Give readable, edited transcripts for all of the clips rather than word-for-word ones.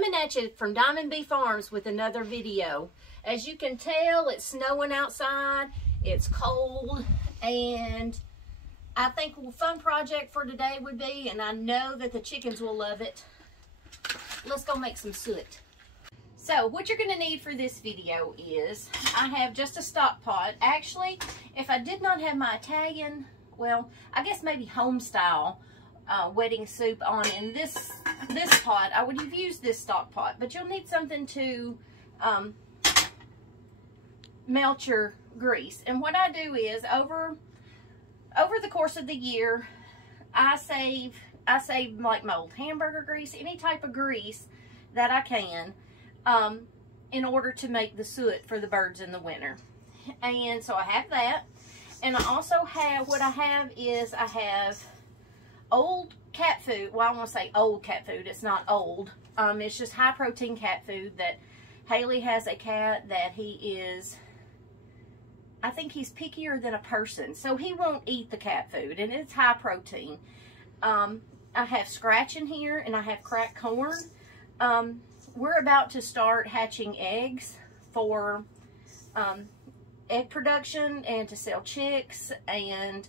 coming at you from Diamond Bee Farms with another video. As you can tell, it's snowing outside, it's cold, and I think a fun project for today would be, and I know that the chickens will love it, let's go make some suet. So what you're going to need for this video is, I have just a stock pot. Actually, if I did not have my Italian, well, I guess maybe home style wedding soup on in this pot, I would have used this stock pot, but you'll need something to melt your grease. And what I do is over the course of the year, I save like my old hamburger grease, any type of grease that I can, in order to make the suet for the birds in the winter. And so I have that, and I also have, what I have is, I have old cat food. Well, I want to say old cat food. It's not old. It's just high protein cat food that Haley has a cat that he is, I think he's pickier than a person, so he won't eat the cat food, and it's high protein. I have scratch in here, and I have cracked corn. We're about to start hatching eggs for egg production and to sell chicks, and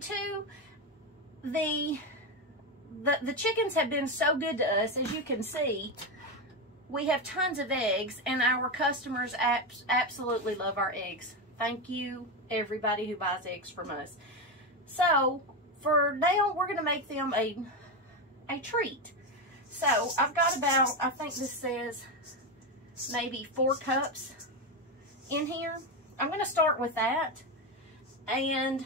two, the chickens have been so good to us. As you can see, we have tons of eggs, and our customers absolutely love our eggs. Thank you, everybody who buys eggs from us. So for now, we're going to make them a treat. So I've got about, I think this says maybe 4 cups in here. I'm going to start with that, and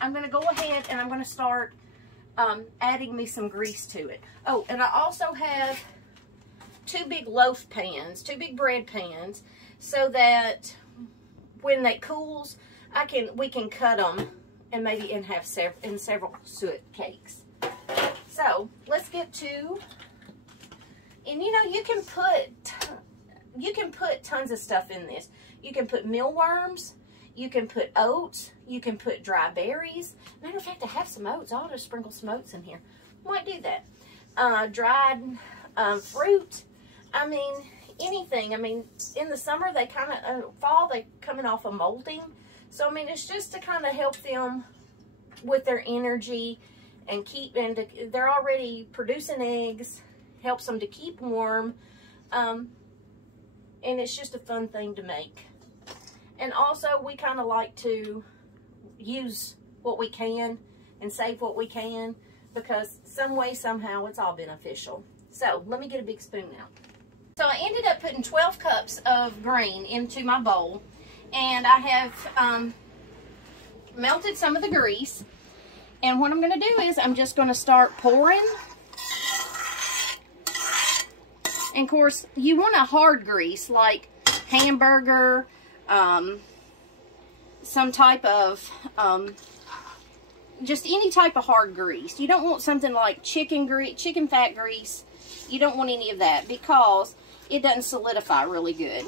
I'm going to go ahead and I'm going to start adding me some grease to it. Oh, and I also have 2 big loaf pans, 2 big bread pans, so that when they cools, we can cut them and maybe have several suet cakes. So let's get to, and you know, you can put tons of stuff in this. You can put mealworms, you can put oats, you can put dry berries. Matter of fact, I have some oats. I'll just sprinkle some oats in here. Might do that. Dried fruit. I mean, anything. I mean, in the summer, they kind of, fall, they coming off of molting. So, I mean, it's just to kind of help them with their energy and they're already producing eggs, helps them to keep warm. And it's just a fun thing to make. And also, we kind of like to use what we can and save what we can, because some way, somehow, it's all beneficial. So, let me get a big spoon out. So, I ended up putting 12 cups of grain into my bowl, and I have melted some of the grease. And what I'm going to do is, I'm just going to start pouring. And, of course, you want a hard grease, like hamburger, some type of, just any type of hard grease. You don't want something like chicken fat grease. You don't want any of that, because it doesn't solidify really good.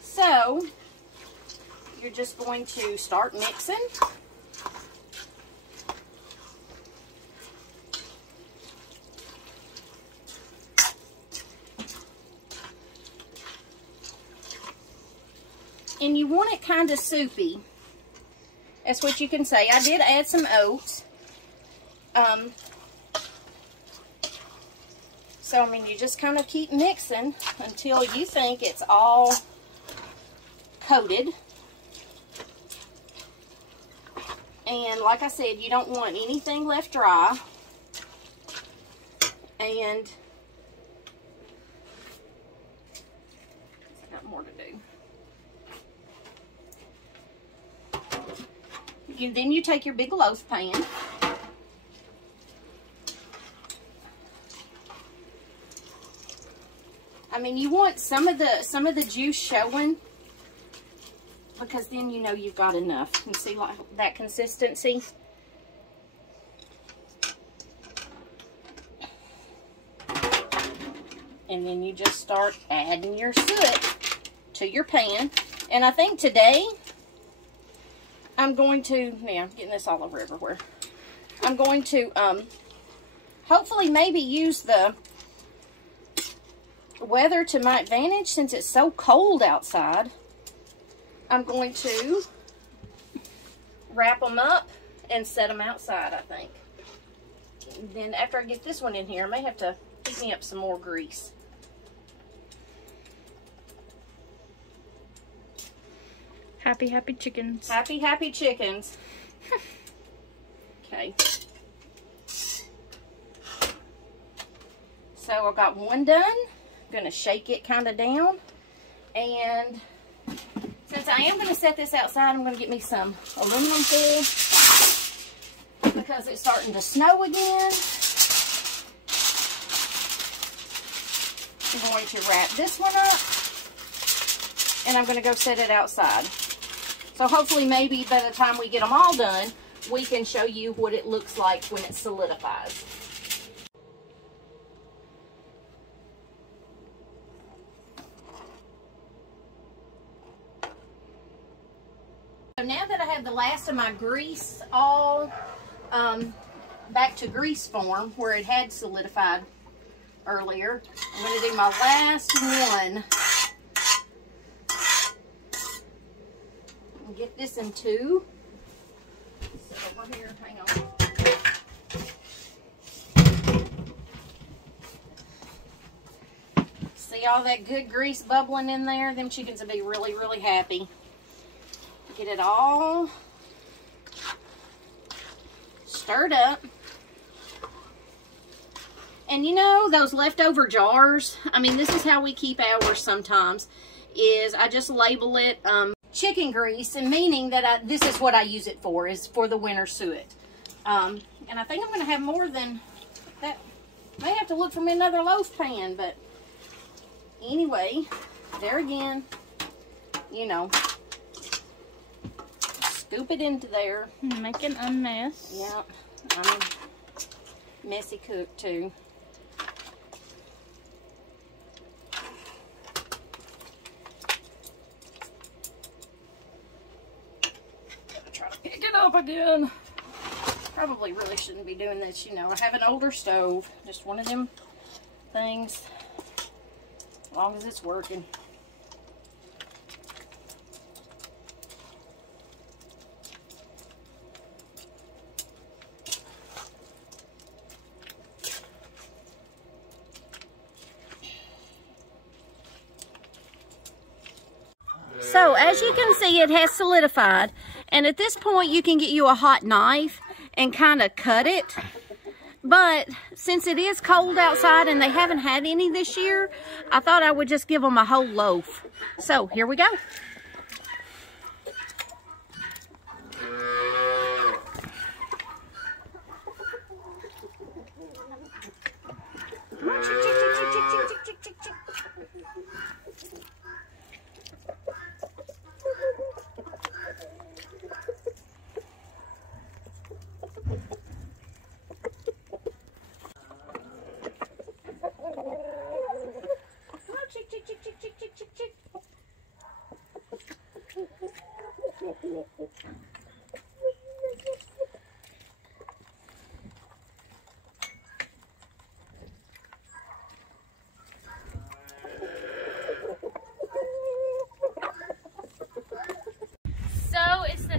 So, you're just going to start mixing. And you want it kind of soupy. That's what you can say. I did add some oats. So, I mean, you just kind of keep mixing until you think it's all coated. And like I said, you don't want anything left dry. And I got more to do. Then you take your big loaf pan. I mean, you want some of the juice showing, because then you know you've got enough. You see, like that consistency. And then you just start adding your suet to your pan. And I think today I'm going to, yeah, I'm getting this all over everywhere. I'm going to hopefully maybe use the weather to my advantage since it's so cold outside. I'm going to wrap them up and set them outside, I think. And then after I get this one in here, I may have to pick me up some more grease. Happy, happy chickens. Happy, happy chickens. Okay. So I got one done. I'm going to shake it kind of down. And since I am going to set this outside, I'm going to get me some aluminum foil because it's starting to snow again. I'm going to wrap this one up and I'm going to go set it outside. So hopefully maybe by the time we get them all done, we can show you what it looks like when it solidifies. So now that I have the last of my grease all back to grease form where it had solidified earlier, I'm going to do my last one. I'll get this in two. So over here, hang on. See all that good grease bubbling in there? Them chickens will be really, really happy. Get it all stirred up. And you know, those leftover jars, I mean, this is how we keep ours sometimes, is I just label it chicken grease, and meaning that this is what I use it for, is for the winter suet. And I think I'm going to have more than that. May have to look for me another loaf pan, but anyway, there again, you know, scoop it into there. Making a mess. Yeah, I'm a messy cook too. Try to pick it up again. Probably really shouldn't be doing this, you know. I have an older stove, just one of them things, as long as it's working. So as you can see, it has solidified, and at this point you can get you a hot knife and kind of cut it. But since it is cold outside and they haven't had any this year, I thought I would just give them a whole loaf. So here we go.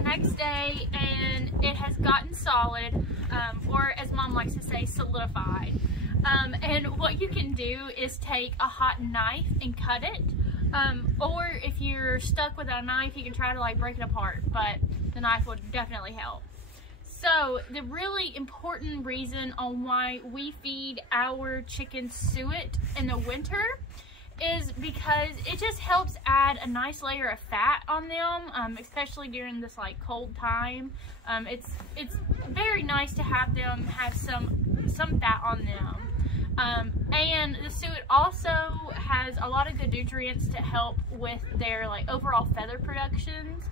Next day, and it has gotten solid, or as Mom likes to say, solidified. And what you can do is take a hot knife and cut it, or if you're stuck with a knife, you can try to like break it apart, but the knife would definitely help. So the really important reason on why we feed our chicken suet in the winter is because it just helps add a nice layer of fat on them, especially during this like cold time. It's very nice to have them have some fat on them. And the suet also has a lot of good nutrients to help with their like overall feather productions,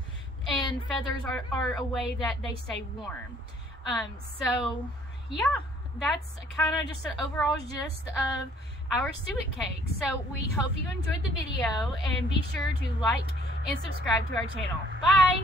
and feathers are a way that they stay warm. So yeah, that's kind of just an overall gist of our suet cake. So we hope you enjoyed the video, and be sure to like and subscribe to our channel. Bye!